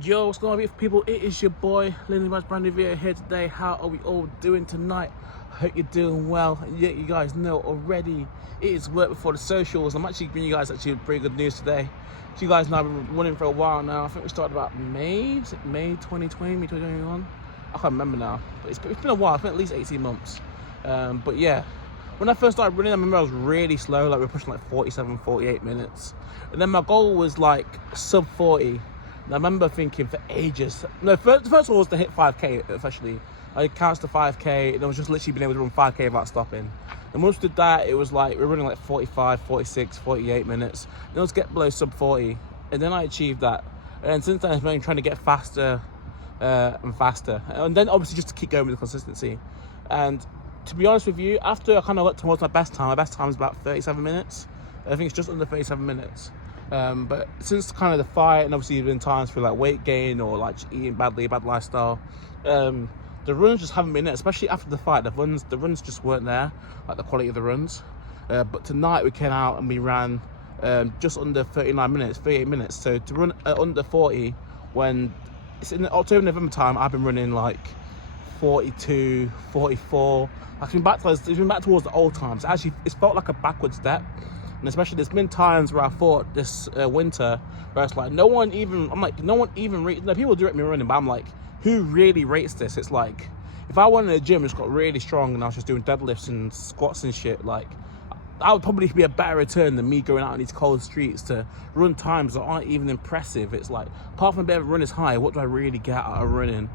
Yo, what's going on, beautiful people? It is your boy, Lindsay Match Brandy Villa here today. How are we all doing tonight? I hope you're doing well. Yeah, you guys know already, it is work before the socials. I'm actually bringing you guys pretty good news today. So you guys know I've been running for a while now. I think we started about May 2020, May 2021? I can't remember now. But it's been a while, I think at least 18 months. But yeah, when I first started running, I remember I was really slow. Like we were pushing like 47, 48 minutes. And then my goal was like sub 40. And I remember thinking for ages. No, the first one was to hit 5k officially. I counts to 5k, and I was just literally being able to run 5k without stopping. And once we did that, it was like we were running like 45, 46, 48 minutes. Then let's get below sub 40, and then I achieved that. And then since then, I've been trying to get faster and faster, and then obviously just to keep going with the consistency. And to be honest with you, after I kind of got towards my best time is about 37 minutes. I think it's just under 37 minutes. But since kind of the fight, and obviously there's been times for like weight gain or like eating badly, bad lifestyle, the runs just haven't been there, especially after the fight. The runs just weren't there, like the quality of the runs. But tonight we came out and we ran just under 39 minutes, 38 minutes. So to run under 40 when it's in the October, November time, I've been running like 42, 44. It's been back towards the old times. Actually, it's felt like a backward step. And especially there's been times where I thought this winter where it's like no one even rates. No, people do rate me running, but I'm like, who really rates this? It's like if I went in the gym and just got really strong and I was just doing deadlifts and squats and shit, like that would probably be a better return than me going out on these cold streets to run times that aren't even impressive. It's like, apart from a bit of a runner's high, what do I really get out of running?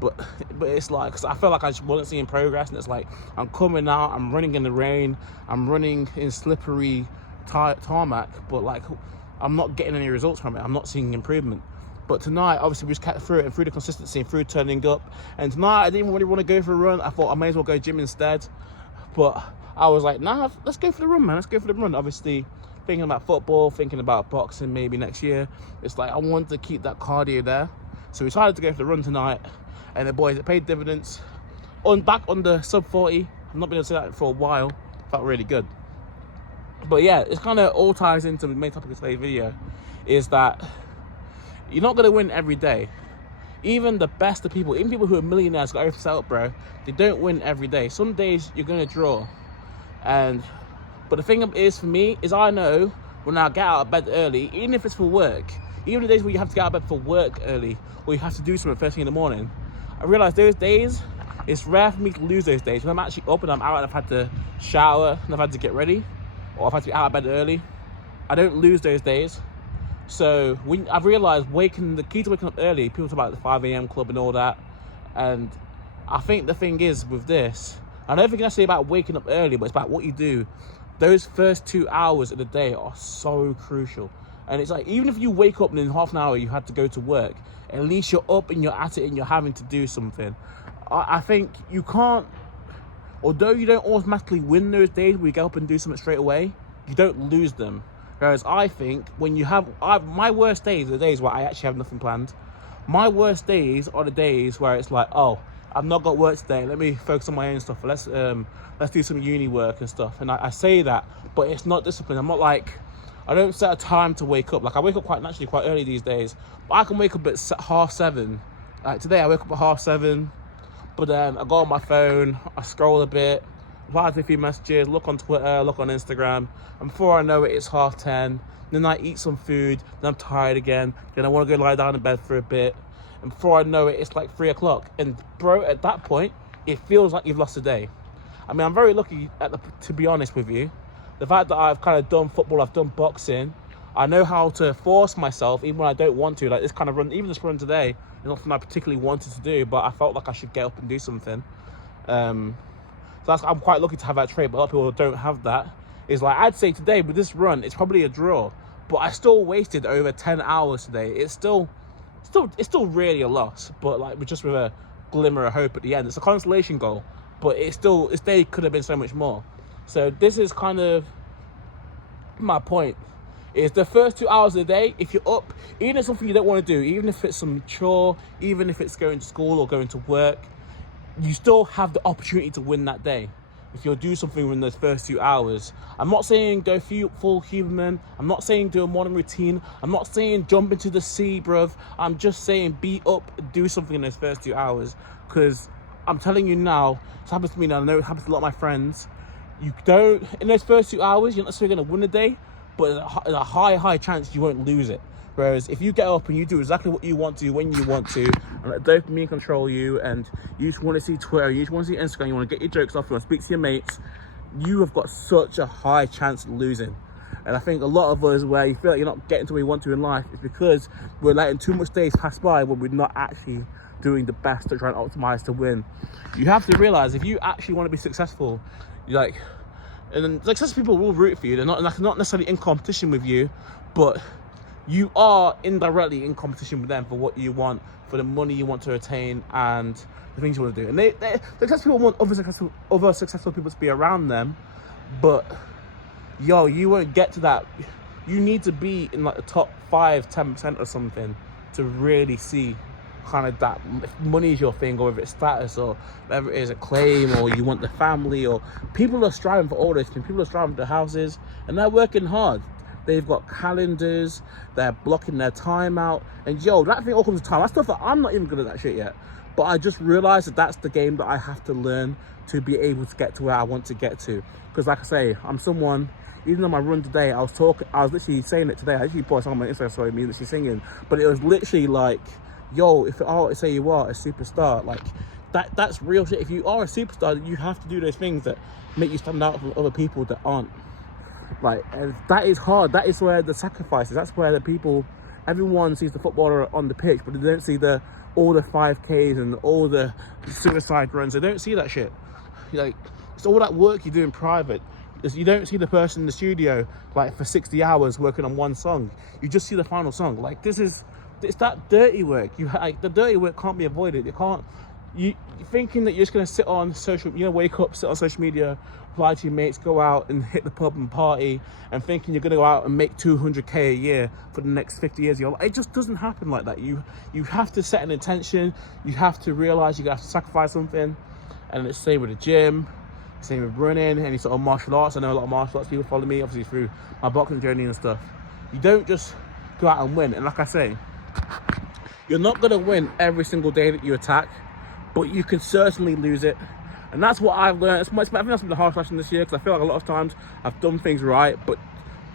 But it's like, cause I feel like I just wasn't seeing progress, and it's like I'm coming out, I'm running in the rain, I'm running in slippery tarmac, but like I'm not getting any results from it. I'm not seeing improvement. But tonight, obviously, we just kept through it and through the consistency and through turning up. And tonight, I didn't really want to go for a run. I thought I may as well go gym instead. But I was like, nah, let's go for the run, man. Let's go for the run. Obviously, thinking about football, thinking about boxing maybe next year. It's like I want to keep that cardio there. So we decided to go for the run tonight. And the boys, it paid dividends. Back on the sub 40. I've not been able to say that for a while. Felt really good. But yeah, it kind of all ties into the main topic of today's video, is that you're not going to win every day. Even the best of people, even people who are millionaires, got everything set up, bro, they don't win every day. Some days you're going to draw. But the thing is, for me, is I know when I get out of bed early, even if it's for work, even the days where you have to get out of bed for work early, or you have to do something first thing in the morning, I realize those days, it's rare for me to lose those days. When I'm actually up and I'm out and I've had to shower and I've had to get ready, or I've had to be out of bed early, I don't lose those days. So I've realised the key to waking up early, people talk about the 5 a.m. club and all that, and I think the thing is with this, I don't think I say about waking up early, but it's about what you do. Those first 2 hours of the day are so crucial. And it's like, even if you wake up and in half an hour you had to go to work, at least you're up and you're at it and you're having to do something. I think you can't, although you don't automatically win those days where you get up and do something straight away, you don't lose them. Whereas I think when you have, my worst days are the days where I actually have nothing planned. My worst days are the days where it's like, oh, I've not got work today, let me focus on my own stuff. Let's do some uni work and stuff. And I say that, but it's not discipline. I'm not like, I don't set a time to wake up. Like I wake up quite naturally, quite early these days. But I can wake up at 7:30. Like today I wake up at 7:30. But then I go on my phone, I scroll a bit, reply to a few messages, look on Twitter, look on Instagram, and before I know it, it's 10:30. Then I eat some food, then I'm tired again, then I want to go lie down in bed for a bit, and before I know it, it's like 3 o'clock. And bro, at that point, it feels like you've lost a day. I mean, I'm very lucky, to be honest with you. The fact that I've kind of done football, I've done boxing, I know how to force myself, even when I don't want to. Like this kind of run, even this run today, is not something I particularly wanted to do, but I felt like I should get up and do something. So I'm quite lucky to have that trait, but a lot of people don't have that. It's like, I'd say today with this run, it's probably a draw, but I still wasted over 10 hours today. It's still really a loss, but like just with a glimmer of hope at the end. It's a consolation goal, but this day could have been so much more. So this is kind of my point. Is the first 2 hours of the day, if you're up, even if it's something you don't want to do, even if it's some chore, even if it's going to school or going to work, you still have the opportunity to win that day. if you'll do something in those first 2 hours. I'm not saying go full human. I'm not saying do a morning routine. I'm not saying jump into the sea, bruv. I'm just saying be up, do something in those first 2 hours. Because I'm telling you now, it happens to me now. I know it happens to a lot of my friends. You don't, in those first 2 hours, you're not necessarily going to win the day, but there's a high chance you won't lose it. Whereas if you get up and you do exactly what you want to when you want to, and let dopamine control you, and you just want to see Twitter, you just want to see Instagram, you want to get your jokes off, you want to speak to your mates, you have got such a high chance of losing. And I think a lot of us, where you feel like you're not getting to where you want to in life, is because we're letting too much days pass by when we're not actually doing the best to try and optimize to win. You have to realize, if you actually want to be successful, and successful people will root for you. They're not necessarily in competition with you, but you are indirectly in competition with them for what you want, for the money you want to attain, and the things you want to do. And successful people want other successful people to be around them, but you won't get to that. You need to be in like the top 5-10% or something to really see kind of that. If money is your thing, or if it's status, or whatever it is, acclaim, or you want the family, or people are striving for all those things. People are striving for houses, and they're working hard. They've got calendars, they're blocking their time out, and that thing all comes to time. That's stuff that I'm not even good at that shit yet, but I just realized that that's the game that I have to learn to be able to get to where I want to get to. Because like I say, I'm someone, even on my run today, I was literally saying it today. I actually posted on my Instagram story, me literally singing, but it was literally like, if say you are a superstar, like that's real shit. If you are a superstar, you have to do those things that make you stand out from other people that aren't. Like, and that is hard. That is where the sacrifices, that's where the people, everyone sees the footballer on the pitch, but they don't see all the 5Ks and all the suicide runs. They don't see that shit. Like, it's all that work you do in private. You don't see the person in the studio like for 60 hours working on one song. You just see the final song. Like, it's that dirty work. The dirty work can't be avoided. You're thinking that you're just going to sit on wake up, sit on social media, reply to your mates, go out and hit the pub and party, and thinking you're going to go out and make 200k a year for the next 50 years of your life. It just doesn't happen like that. You have to set an intention. You have to realize you have to sacrifice something. And it's the same with the gym, same with running, any sort of martial arts. I know a lot of martial arts people follow me, obviously, through my boxing journey and stuff. You don't just go out and win. And like I say, you're not going to win every single day that you attack, but you can certainly lose it. And that's what I've learned. I think that's been the hardest lesson this year, because I feel like a lot of times I've done things right, but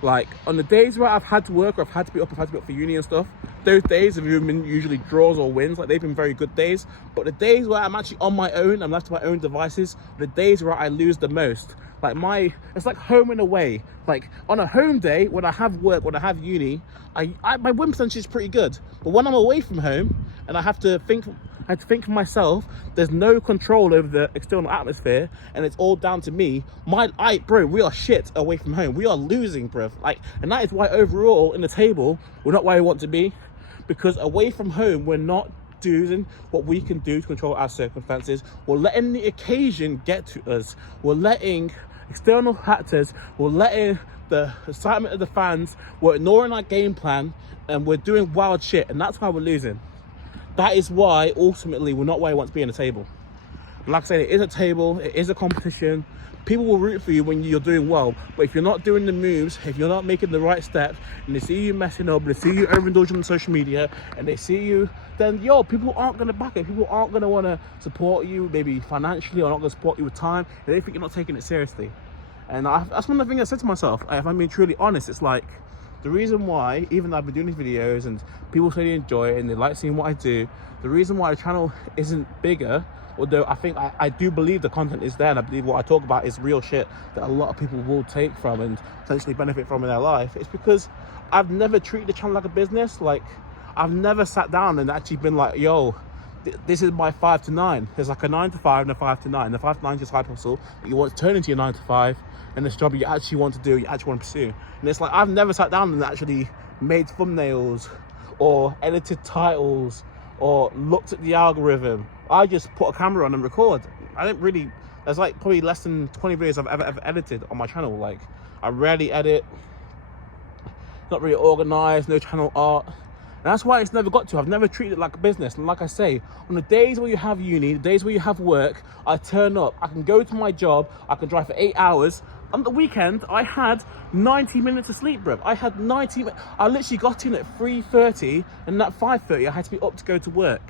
like on the days where I've had to work, or I've had to be up for uni and stuff, those days have been usually draws or wins. Like, they've been very good days. But the days where I'm actually on my own, I'm left to my own devices, the days where I lose the most. Like, it's like home and away. Like, on a home day, when I have work, when I have uni, my win percentage is pretty good. But when I'm away from home and I have to think for myself, there's no control over the external atmosphere, and it's all down to me. Bro, we are shit away from home. We are losing, bro. Like, and that is why overall in the table, we're not where we want to be, because away from home, we're not doing what we can do to control our circumstances. We're letting the occasion get to us. We're letting external factors, we're letting the excitement of the fans, we're ignoring our game plan, and we're doing wild shit, and that's why we're losing. That is why ultimately we're not where we want to be in the table. And like I said, it is a table, it is a competition. People will root for you when you're doing well, but if you're not doing the moves, if you're not making the right steps, and they see you messing up, they see you overindulging on social media, and they see you, then people aren't going to back it. People aren't going to want to support you, maybe financially, or not going to support you with time, and they think you're not taking it seriously. And that's one of the things I said to myself. If I'm being truly honest, it's like, the reason why, even though I've been doing these videos and people say they enjoy it and they like seeing what I do, the reason why the channel isn't bigger, although I think I do believe the content is there, and I believe what I talk about is real shit that a lot of people will take from and potentially benefit from in their life, it's because I've never treated the channel like a business. Like, I've never sat down and actually been like, this is my 5 to 9. There's like a 9 to 5 and a 5 to 9. The 5 to 9 is your side hustle that you want to turn into your 9 to 5, and this job you actually want to do, you actually want to pursue. And it's like, I've never sat down and actually made thumbnails or edited titles or looked at the algorithm. I just put a camera on and record. There's like probably less than 20 videos I've ever edited on my channel. Like, I rarely edit, not really organized, no channel art. And that's why it's never got to. I've never treated it like a business. And like I say, on the days where you have uni, the days where you have work, I turn up. I can go to my job. I can drive for 8 hours. On the weekend, I had 90 minutes of sleep, bro. I had 90 minutes. I literally got in at 3:30, and at 5:30, I had to be up to go to work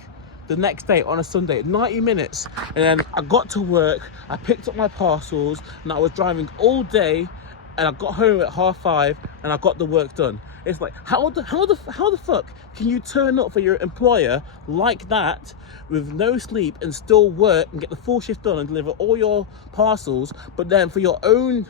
the next day on a Sunday, 90 minutes. And then I got to work, I picked up my parcels, and I was driving all day, and I got home at 5:30, and I got the work done. It's like, how the fuck can you turn up for your employer like that with no sleep and still work and get the full shift done and deliver all your parcels, but then for your own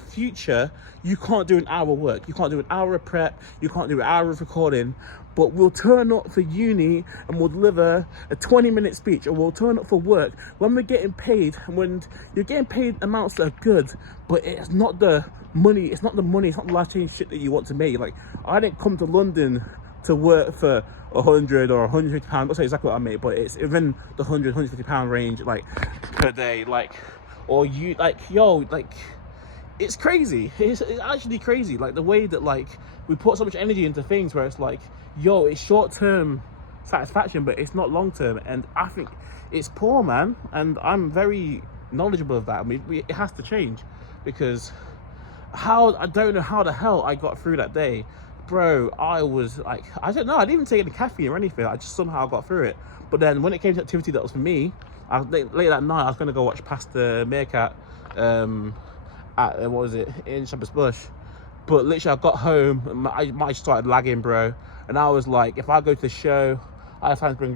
future, you can't do an hour work, you can't do an hour of prep, you can't do an hour of recording, but we'll turn up for uni and we'll deliver a 20-minute speech, or we'll turn up for work when we're getting paid, and when you're getting paid amounts that are good, but it's not the money, it's not the life-changing shit that you want to make. Like, I didn't come to London to work for 100 or 150 pounds. I'll say exactly what I made, but it's even the 150 pound range, like, per day, like, or you, like, yo, like, it's crazy. It's actually crazy, like, the way that, like, we put so much energy into things where it's like, yo, it's short-term satisfaction, but it's not long-term, and I think it's poor, man, and I'm very knowledgeable of that. I mean, it has to change, because I don't know how the hell I got through that day, bro. I was like, I don't know, I didn't even take any caffeine or anything, I just somehow got through it. But then when it came to activity that was for me, late that night, I was going to go watch Past the Meerkat at, what was it, in Shepherd's Bush. But literally, I got home, I started lagging, bro. And I was like, if I go to the show, I was going to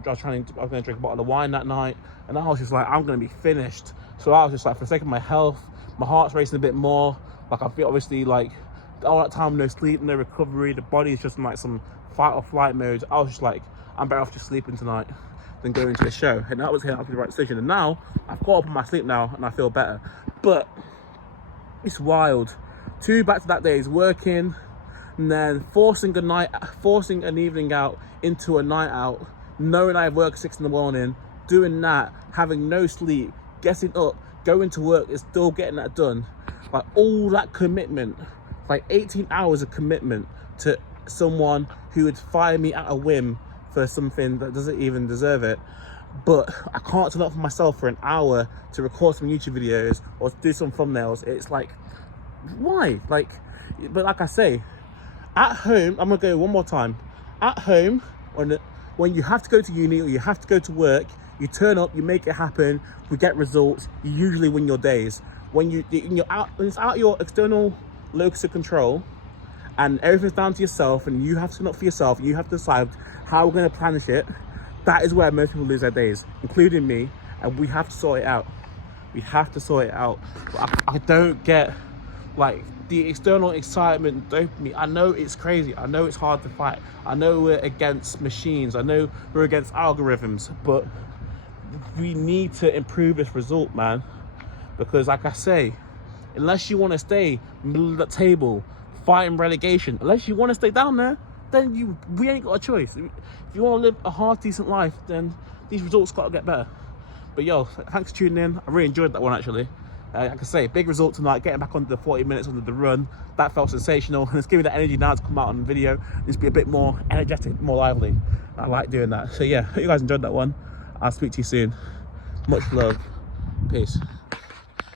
drink a bottle of wine that night, and I was just like, I'm going to be finished. So I was just like, for the sake of my health, my heart's racing a bit more. Like, I feel obviously like all that time, no sleep, no recovery, the body's just in like some fight or flight mode. I was just like, I'm better off just sleeping tonight than going to the show. And that was the right decision. And now I've got up on my sleep now, and I feel better. But it's wild. 2 back-to-back days working, and then forcing an evening out into a night out, knowing I have work at 6 in the morning, doing that, having no sleep, getting up, going to work, is still getting that done. Like, all that commitment, like 18 hours of commitment to someone who would fire me at a whim for something that doesn't even deserve it. But I can't turn up for myself for an hour to record some YouTube videos or to do some thumbnails. It's like, why? Like, but like I say, at home, I'm gonna go one more time. At home, when you have to go to uni or you have to go to work, you turn up, you make it happen, we get results, you usually win your days. When it's out your external locus of control, and everything's down to yourself, and you have to turn up for yourself, you have to decide how we're going to plan shit, that is where most people lose their days, including me, and we have to sort it out. We have to sort it out. But I don't get, like, the external excitement, dopamine. I know it's crazy, I know it's hard to fight, I know we're against machines, I know we're against algorithms, but we need to improve this result, man. Because like I say, unless you want to stay middle of the table, fighting relegation, unless you want to stay down there, then we ain't got a choice. If you want to live a half-decent life, then these results got to get better. But yo, thanks for tuning in. I really enjoyed that one, actually. Like I say, big result tonight, getting back onto the 40 minutes under the run. That felt sensational, and it's giving me that energy now to come out on video, just be a bit more energetic, more lively. I like doing that. So yeah, hope you guys enjoyed that one. I'll speak to you soon. Much love. Peace.